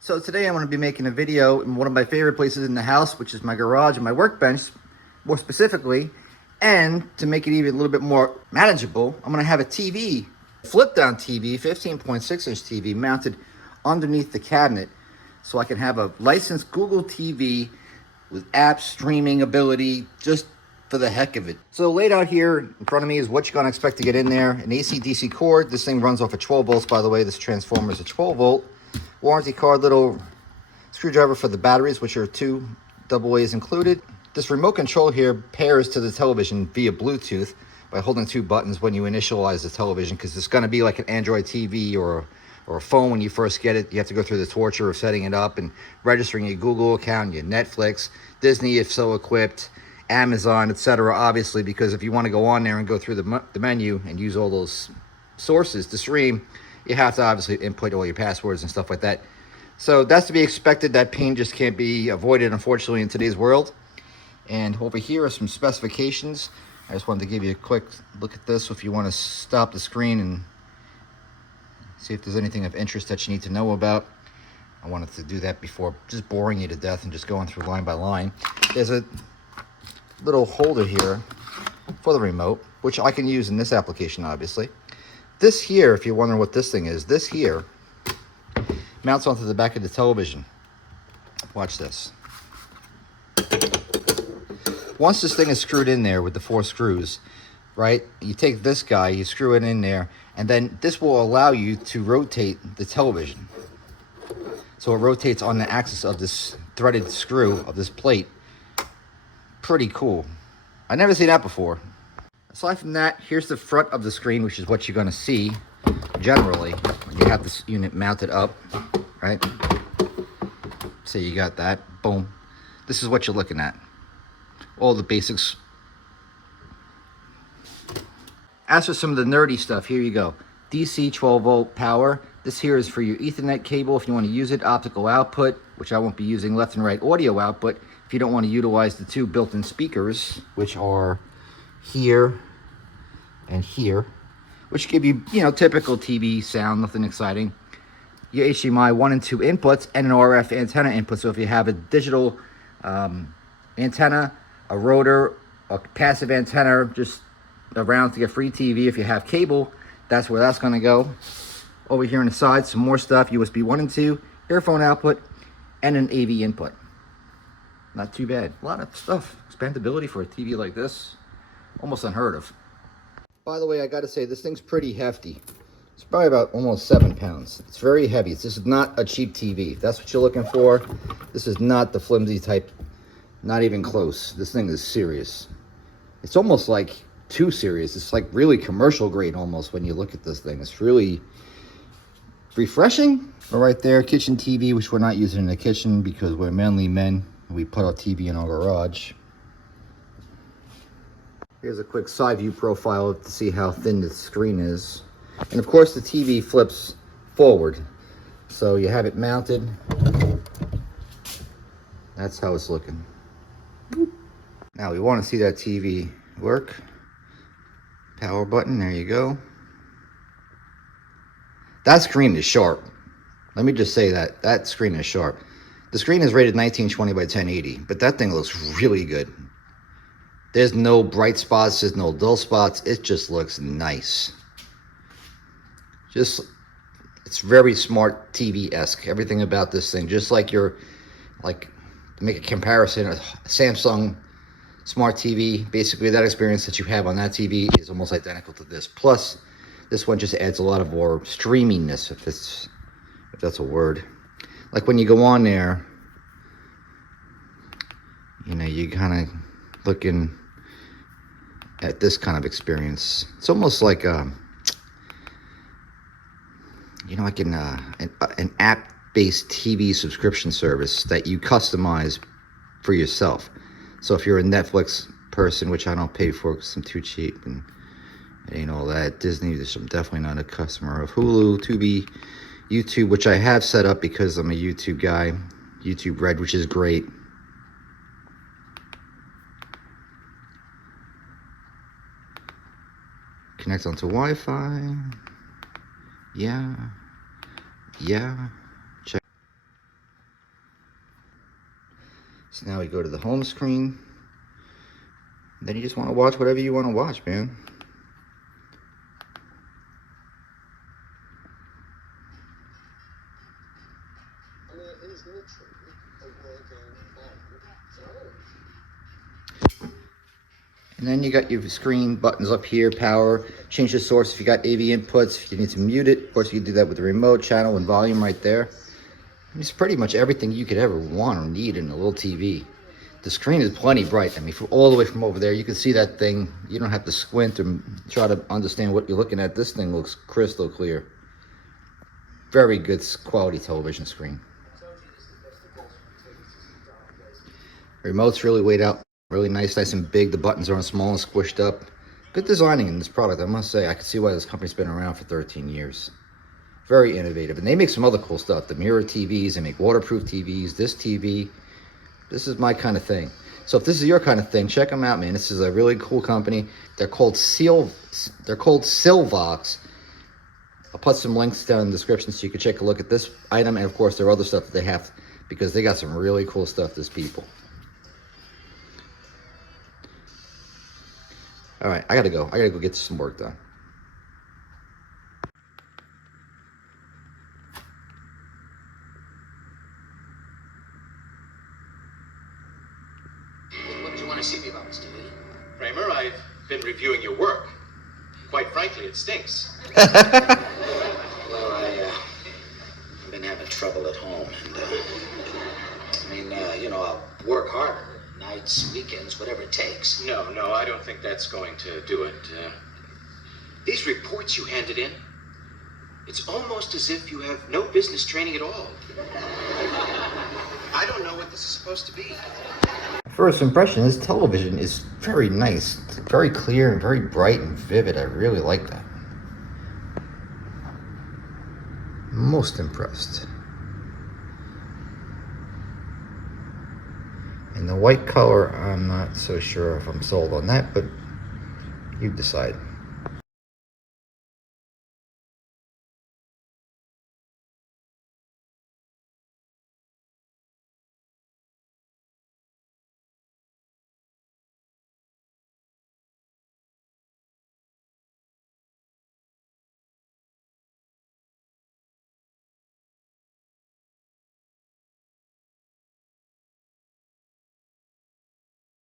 So today I'm going to be making a video in one of my favorite places in the house, which is my garage and my workbench, more specifically. And to make it even a little bit more manageable, I'm going to have a TV, flip down TV, 15.6 inch TV mounted underneath the cabinet so I can have a licensed Google TV with app streaming ability just for the heck of it. So laid out here in front of me is what you're going to expect to get in there. An AC DC cord. This thing runs off of 12 volts, by the way. This transformer is a 12 volt. Warranty card, little screwdriver for the batteries, which are 2 double A's included. This remote control here pairs to the television via Bluetooth by holding 2 buttons when you initialize the television, because it's going to be like an Android TV or a phone when you first get it. You have to go through the torture of setting it up and registering your Google account, your Netflix, Disney if so equipped, Amazon, etc. Obviously, because if you want to go on there and go through the menu and use all those sources to stream, you have to obviously input all your passwords and stuff like that. So that's to be expected. That pain just can't be avoided, unfortunately, in today's world. And over here are some specifications. I just wanted to give you a quick look at this. So if you want to stop the screen and see if there's anything of interest that you need to know about, I wanted to do that before just boring you to death and just going through line by line. There's a little holder here for the remote, which I can use in this application, obviously. This here, if you're wondering what this thing is, this here mounts onto the back of the television. Watch this. Once this thing is screwed in there with the 4 screws, right, you take this guy, you screw it in there, and then this will allow you to rotate the television. So it rotates on the axis of this threaded screw of this plate. Pretty cool. I've never seen that before. Aside from that, here's the front of the screen, which is what you're going to see generally when you have this unit mounted up, right? So you got that. Boom. This is what you're looking at. All the basics. As for some of the nerdy stuff, here you go. DC 12 volt power. This here is for your Ethernet cable if you want to use it. Optical output, which I won't be using. Left and right audio output if you don't want to utilize the 2 built-in speakers, which are here and here, which give you, typical TV sound, nothing exciting. Your HDMI 1 and 2 inputs and an RF antenna input. So if you have a digital antenna, a rotor, a passive antenna, just around to get free TV, if you have cable, that's where that's going to go. Over here on the side, some more stuff, USB 1 and 2, earphone output, and an AV input. Not too bad. A lot of stuff. Expandability for a TV like this, almost unheard of. By the way, I got to say, this thing's pretty hefty. It's probably about almost 7 pounds. It's very heavy. This is not a cheap TV. If that's what you're looking for, this is not the flimsy type. Not even close. This thing is serious. It's almost like too serious. It's like really commercial grade almost when you look at this thing. It's really refreshing. Right there, kitchen TV, which we're not using in the kitchen because we're mainly men. We put our TV in our garage. Here's a quick side view profile to see how thin the screen is. And of course the TV flips forward. So you have it mounted. That's how it's looking. Now we want to see that TV work. Power button, there you go. That screen is sharp. Let me just say that. That screen is sharp. The screen is rated 1920 by 1080, but that thing looks really good. There's no bright spots, there's no dull spots. It just looks nice. It's very smart TV-esque. Everything about this thing, just like to make a comparison, a Samsung smart TV, basically that experience that you have on that TV is almost identical to this. Plus, this one just adds a lot of more streaminess, if that's a word. Like when you go on there, you kind of looking at this kind of experience. It's almost like like an app-based TV subscription service that you customize for yourself. So if you're a Netflix person, which I don't pay for because I'm too cheap, and it ain't all that. Disney, I'm definitely not a customer of Hulu, Tubi, YouTube, which I have set up because I'm a YouTube guy. YouTube Red, which is great. Connect onto Wi-Fi. Yeah. Check. So now we go to the home screen. Then you just want to watch whatever you want to watch, man. And then you got your screen buttons up here, power, change the source if you got AV inputs, if you need to mute it. Of course, you can do that with the remote, channel, and volume right there. It's pretty much everything you could ever want or need in a little TV. The screen is plenty bright. I mean, all the way from over there, you can see that thing. You don't have to squint and try to understand what you're looking at. This thing looks crystal clear. Very good quality television screen. Remote's really weighed out. Really nice and big. The buttons aren't small and squished up. Good designing in this product, I must say. I can see why this company's been around for 13 years. Very innovative. And they make some other cool stuff. The mirror TVs, they make waterproof TVs, this TV. This is my kind of thing. So if this is your kind of thing, check them out, man. This is a really cool company. They're called Sylvox. I'll put some links down in the description so you can take a look at this item. And of course, there are other stuff that they have because they got some really cool stuff, these people. All right, I gotta go. I gotta go get some work done. What did you want to see me about, Mr. Lee? Kramer, I've been reviewing your work. Quite frankly, it stinks. Well, I've been having trouble at home, and I'll work harder. Nights, weekends, whatever it takes. No, I don't think that's going to do it. These reports you handed in, it's almost as if you have no business training at all. I don't know what this is supposed to be. First impression, this television is very nice. It's very clear and very bright and vivid. I really like that. Most impressed. And the white color, I'm not so sure if I'm sold on that, but you decide.